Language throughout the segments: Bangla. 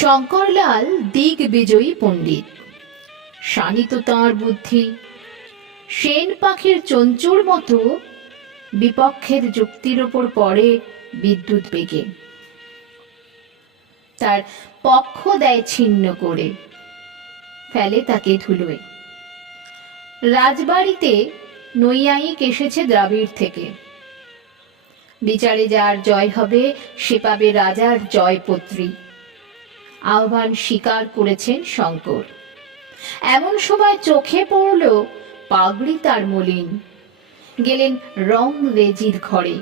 শঙ্করলাল বিজয়ী পণ্ডিত শানিত তাঁর বুদ্ধি সেন পাখির চঞ্চুর মতো বিপক্ষের যুক্তির ওপর পড়ে বিদ্যুৎ বেগে তার পক্ষ দেয় ছিন্ন করে ফেলে তাকে ধুলোয় রাজবাড়িতে নৈয়ায়িক এসেছে দ্রাবিড় থেকে বিচারে যার জয় হবে সে পাবে রাজার জয়পত্রী আহ্বান স্বীকার করেছেন শঙ্কর এমন সময় চোখে পড়ল পাগড়ি তার মলিন গেলেন রং রেজির ঘরে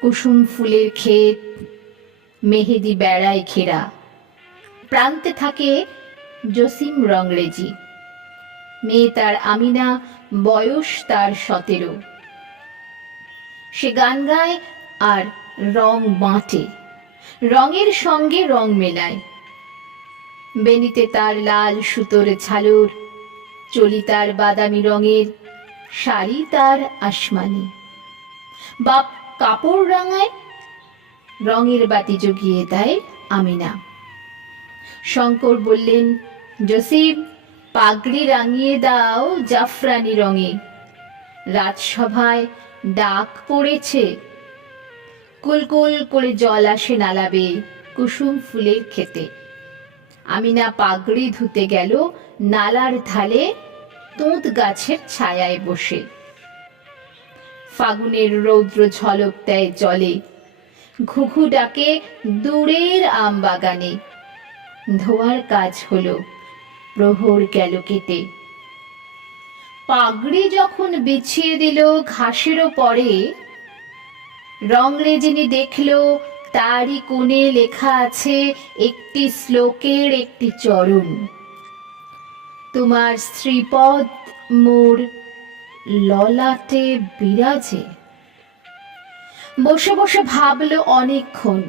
কুসুম ফুলের ক্ষেত মেহেদি বেড়ায় ঘেরা প্রান্তে থাকে জসিম রংরেজি মেয়ে তার আমিনা বয়স তার সতেরো সে গান গায় আর রং বাঁটে রঙের সঙ্গে রং মেলায় বেনিতে তার লাল সুতোর ঝালর চলি তার বাদামি রঙের শাড়ি তার আসমানি বাপ কাপড় রাঙায় রঙের বাতি জগিয়ে দেয় আমিনা শঙ্কর বললেন জসিব পাগড়ি রাঙিয়ে দাও জাফরানি রঙে রাজসভায় ডাক পড়েছে কুলকুল করে জল আসে নালাবে কুসুম ফুলের খেতে আমিনা পাগড়ি ধুতে গেল নালার ধালে তুঁত গাছের ছায়ায় বসে ফাগুনের রৌদ্র ঝলক দেয় জলে ঘুঘু ডাকে দূরের আম বাগানে ধোয়ার কাজ হলো প্রহর গেল কেটে পাগড়ি যখন বিছিয়ে দিল ঘাসেরও পরে রংরে যিনি দেখল তারই কোণে লেখা আছে একটি শ্লোকের একটি চরণ তোমার শ্রীপদ মোর ললাটে বিরাজে বসে বসে ভাবল অনেকক্ষণ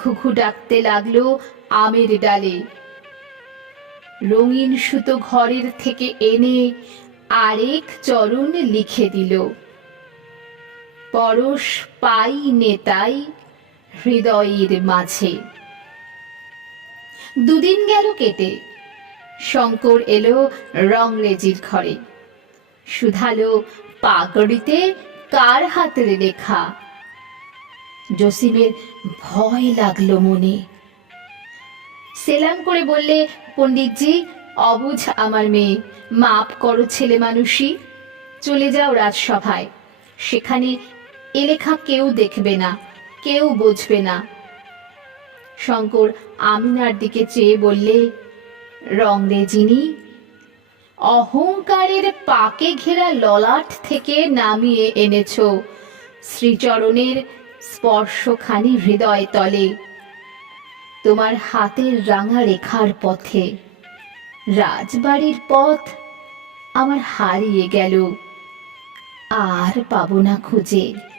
ঘুঘু ডাকতে লাগলো আমের ডালে রঙিন সুতো ঘরের থেকে এনে আরেক চরণ লিখে দিল পরশ পাই নেতাই হৃদয়ের মাঝে দুদিন গেল কেটে শঙ্কর এলো রংরেজির ঘরে শুধালো পাগড়িতে কার হাতের লেখা জসিমের ভয় লাগলো মনে সেলাম করে বললে পণ্ডিতজি অবুঝ আমার মেয়ে মাপ করো ছেলে মানুষই চলে যাও রাজসভায় সেখানে এ লেখা কেউ দেখবে না কেউ বুঝবে না শঙ্কর আমিনার দিকে চেয়ে বললে রং যিনি অহংকারের পাকে ঘেরা ললাট থেকে নামিয়ে এনেছ শ্রীচরণের স্পর্শখানি হৃদয় তলে তোমার হাতের রাঙা রেখার পথে রাজবাড়ির পথ আমার হারিয়ে গেল আর পাবো না খুঁজে